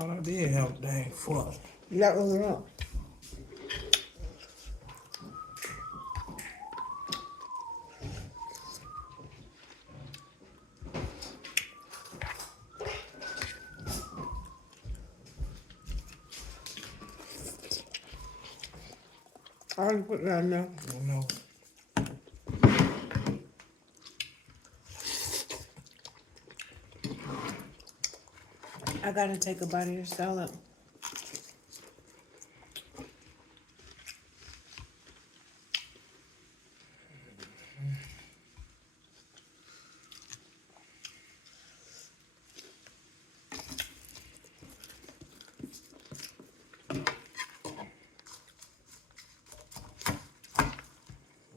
Thought I did have a dang fuck. That was wrong. I already put that in there. I don't know. I gotta take a bite of your salad.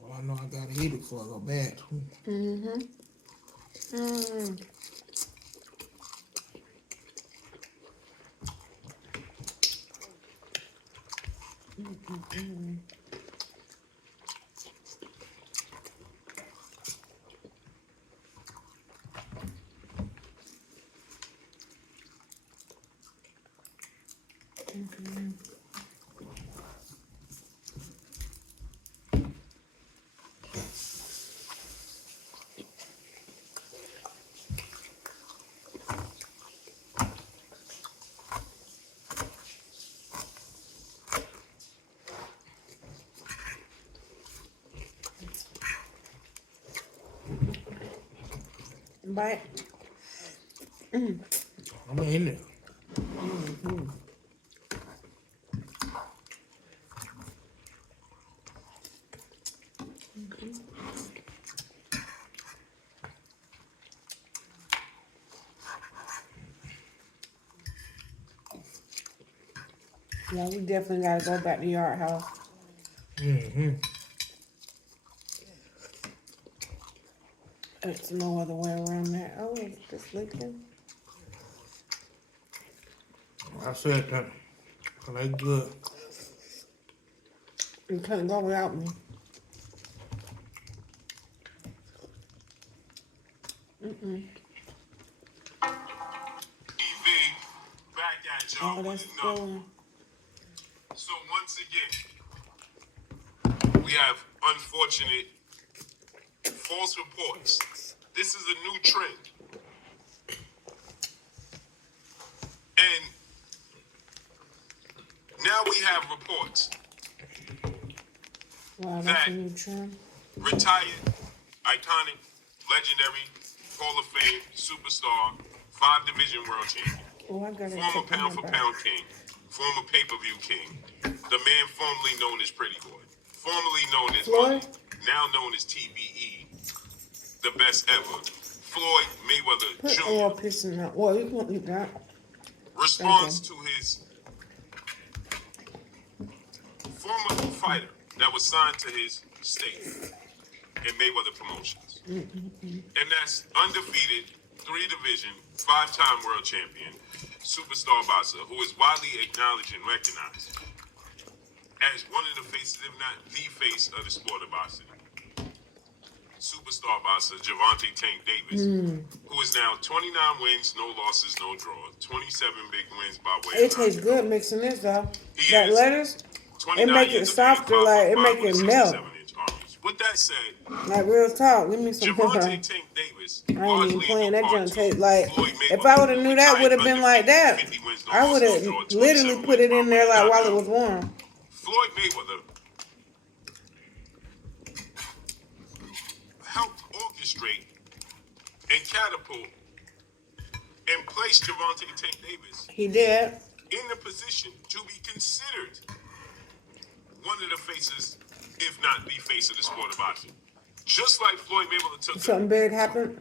Well, I know I gotta eat it before I go back. Mm-hmm. Mm. Bite. I'm in it. Yeah, we definitely gotta go back to Yard House. Mm-hmm. There's no other way around that. Oh, it's just licking. I said that. So they good. You couldn't go without me. Back at Oh, y'all that's with another. filling. So once again, we have unfortunate false reports. This is a new trend. And now we have reports. Wow, that's a new trend. Retired, iconic, legendary, Hall of Fame, superstar, 5-division world champion. Oh, I gotta Former take my pound-for-pound king, former pay-per-view king, the man formerly known as Pretty Boy, formerly known as Money, Floyd? now known as TBE, the best ever, Floyd Mayweather Put a little Jr. piece in that. Well, you can eat that. responds to his former fighter that was signed to his state in Mayweather Promotions. And that's undefeated, 3-division, 5-time world champion, superstar boxer, who is widely acknowledged and recognized as one of the faces, if not the face, of the sport of boxing. Superstar boxer Gervonta Tank Davis, who is now 29 wins, no losses, no draws, 27 big wins by way It of tastes knockout. good mixing this though. He That is lettuce, it 29 make it years of age, softer, like it 5'5" make with it a melt. 67-inch arms. With that said, Like real talk. Give me some more. Gervonta I ain't Tank Davis, even largely playing. in That part junk to taste like. Floyd If I would Mayweather, have knew that would have been like that, 50 wins, no I loss, would no have draw, literally 27 put wins it by in way there of like while it knockout. was warm. Floyd Mayweather helped orchestrate and catapult and place Gervonta Tank Davis He did. in the position to be considered one of the faces, if not the face of the sport of boxing. Just like Floyd Mayweather took Something big happened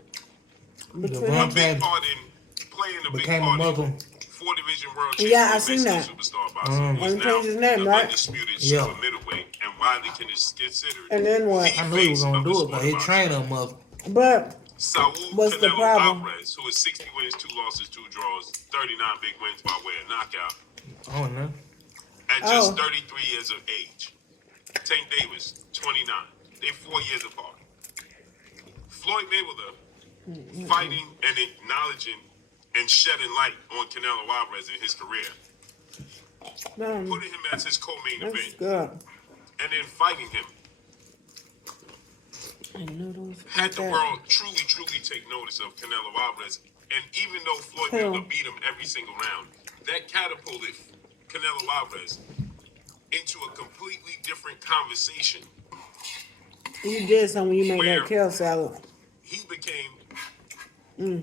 between a them. big part in playing a big Became a part in Muslim. 4-division world Yeah, I champion seen that. Mexican superstar boxer, who is When he now changed his name, the right? undisputed Yeah. super middleweight and widely considered And then what? the I knew he was face gonna of the do it, sport but of his boxing. trainer must. But Saul what's the Canelo problem? Alvarez, who is 60 wins, 2 losses, 2 draws, 39 big wins by way of knockout, Oh no. at just Oh. 33 years of age. Tank Davis, 29. They're 4 years apart. Floyd Mayweather fighting and acknowledging and shedding light on Canelo Alvarez in his career, putting him as his co-main That's event, good. and then fighting him. And noodles. Had the like that. world truly take notice of Canelo Alvarez, and even though Floyd Mayweather beat him every single round, that catapulted Canelo Alvarez into a completely different conversation. You did something when you made Where that kale salad. he became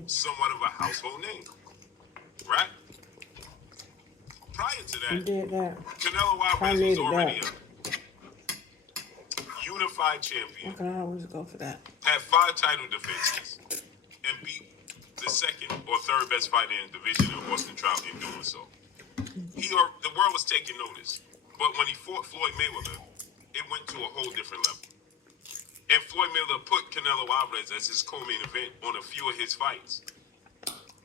somewhat of a household name, right? Prior to You that, did that. Canelo I Alvarez was needed already that. a unified champion, I can always go for that. had 5 title defenses, and beat the second or third best fighter in the division in Austin Trout in doing so. The world was taking notice, but when he fought Floyd Mayweather, it went to a whole different level. And Floyd Mayweather put Canelo Alvarez as his co-main event on a few of his fights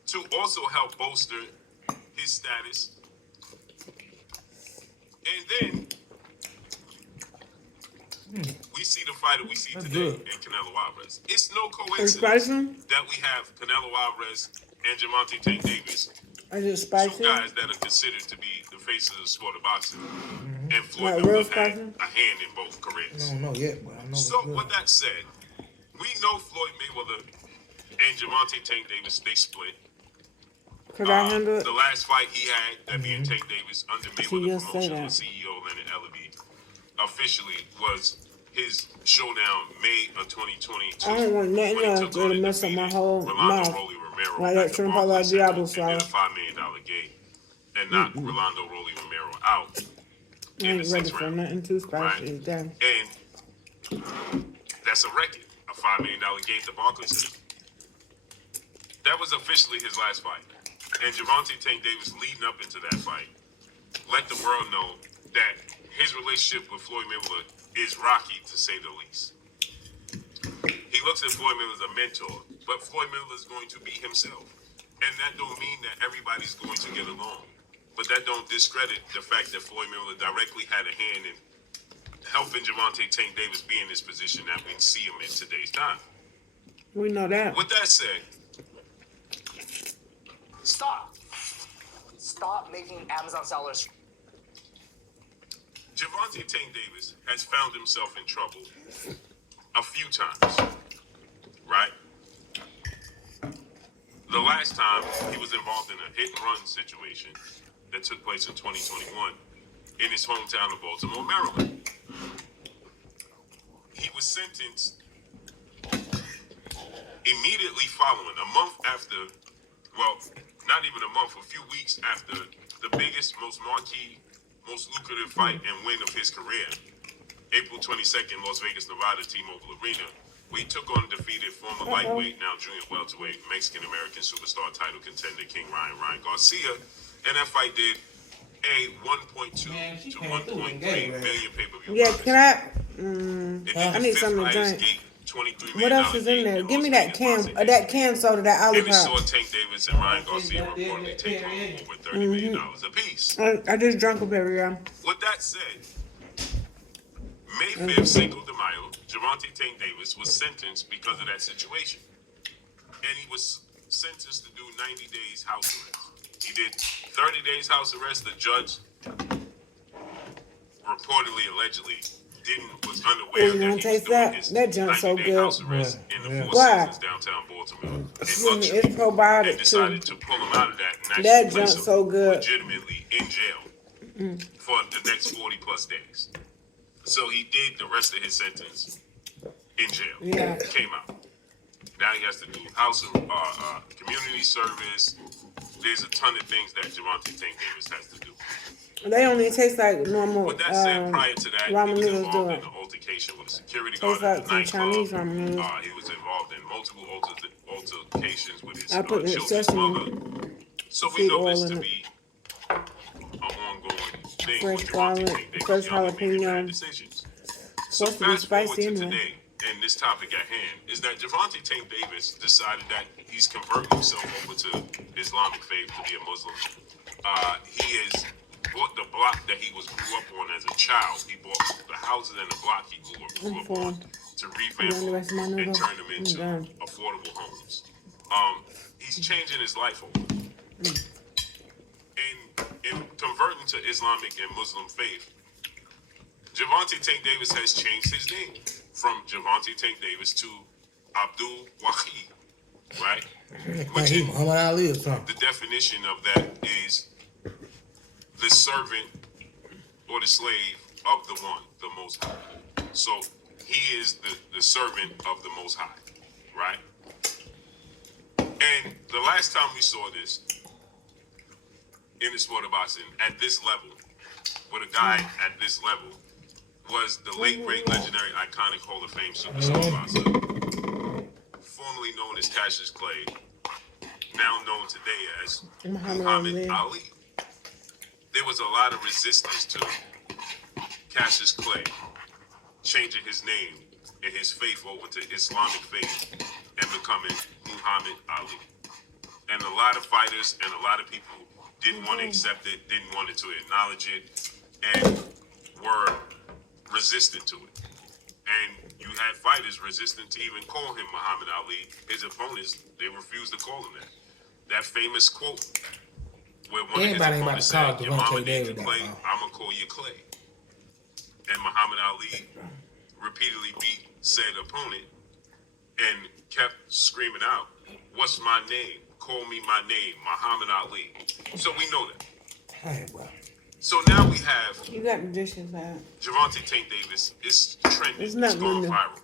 to also help bolster his status. And then we see the fighter we see today in Canelo Alvarez. It's no coincidence that we have Canelo Alvarez and Gervonta Tank Davis, Is it two spicy? guys that are considered to be the face of the sport of boxing. And Floyd Like real Mayweather had spicy? a hand in both careers. I don't know yet, but I know. So it's good. with that said, we know Floyd Mayweather and Gervonta Tank Davis, they split. Could I handle it? The last fight he had, that being Tank Davis, under Mayweather just say Promotions that. with CEO Leonard Ellerby, officially was his showdown May of 2022. I don't want nothing when he else took on that'll and mess up my defeated whole Rolando mouth. Rolly Romero Like at that the shrimp all Barclays that Center Diablo and did a sauce. $5 million gate and knocked Rolando Rolly Romero out I in the ain't ready 6th for round. nothing too spicy Right? today. And that's a record, a $5 million gate at the Barclays Center. That was officially his last fight. And Gervonta Tank Davis, leading up into that fight, let the world know that his relationship with Floyd Mayweather is rocky, to say the least. He looks at Floyd Mayweather as a mentor, but Floyd Mayweather is going to be himself. And that don't mean that everybody's going to get along. But that don't discredit the fact that Floyd Mayweather directly had a hand in helping Gervonta Tank Davis be in this position that we see him in today's time. We know that. With that said, Stop making Amazon sellers. Gervonta Tank Davis has found himself in trouble a few times, right? The last time he was involved in a hit-and-run situation that took place in 2021 in his hometown of Baltimore, Maryland. He was sentenced immediately following, a month after, well, not even a month, a few weeks after the biggest, most marquee, most lucrative fight and win of his career, April 22nd, Las Vegas, Nevada, T-Mobile Arena, where he took on defeated former lightweight, now junior welterweight, Mexican-American superstar title contender King Ryan Garcia, and that fight did a 1.2 to 1.3 million pay-per-view. Yeah, buys. can I? It did I the need fifth something to highest drink. gate, $23 What else is in gate there? Give me Las that Vegas can, boxing that can soda, that and olive it saw pot. Tank Davis and Ryan Garcia reportedly take home over $30 million apiece. I just drank a berry, y'all. With that said, May 5th, Cinco de Mayo, Gervonta Tank Davis was sentenced because of that situation. And he was sentenced to do 90 days house arrest. He did 30 days house arrest. The judge reportedly, allegedly, was unaware You that gonna he was taste doing that? his That junk's so 90-day good. house arrest in the Four Why? Seasons downtown Baltimore. In Excuse me, luxury. it's probiotic And decided too. to pull him out of that and That actually place junk's him so good. legitimately in jail for the next 40 plus days. So he did the rest of his sentence in jail. Yeah. Came out. Now he has to do community service. There's a ton of things that Gervonta Tank Davis has to do. They only taste like normal With that said, prior to that, he ramen was noodles do involved in it. an altercation with a security guard Tastes at like the some nightclub. Chinese ramen noodles. He was involved in multiple altercations with his I put the children's sesame mother. So we seed know this oil to in it. be an ongoing thing Fresh with Gervonta garlic, Tank Davis. fresh Y'all making jalapeno. bad decisions. So Supposed to be fast forward spicy to anyway. today, and this topic at hand is that Gervonta Tank Davis decided that he's converting himself over to Islamic faith, to be a Muslim. He has bought the block that he grew up on as a child. He bought the houses and the block he grew up on to revamp the rest of my them and noodles? turn them into I'm done. affordable homes. He's changing his life over. And in converting to Islamic and Muslim faith, Javante Tank Davis has changed his name from Javante Tank Davis to Abdul Wahid, right? Which He in Muhammad Ali or something. the definition of that is the servant or the slave of the one, the Most High. So he is the servant of the Most High, right? And the last time we saw this in the sport of boxing at this level, with a guy at this level, was the late, great, legendary, iconic Hall of Fame superstar boxer, formerly known as Cassius Clay, now known today as Muhammad Ali. There was a lot of resistance to Cassius Clay changing his name and his faith over to Islamic faith and becoming Muhammad Ali. And a lot of fighters and a lot of people didn't want to accept it, didn't want to acknowledge it, and were resistant to it. And you had fighters resistant to even call him Muhammad Ali. His opponents, they refused to call him that. That famous quote where one Anybody of ain't his about opponents to call said, your mama Javante named you Davis Clay, that, I'm going to call you Clay. And Muhammad Ali repeatedly beat said opponent and kept screaming out, what's my name? Call me my name, Muhammad Ali. So we know that. Hey, bro. So now we have You got the dishes out. Javante Tank Davis is trending. It's It's not going good. viral.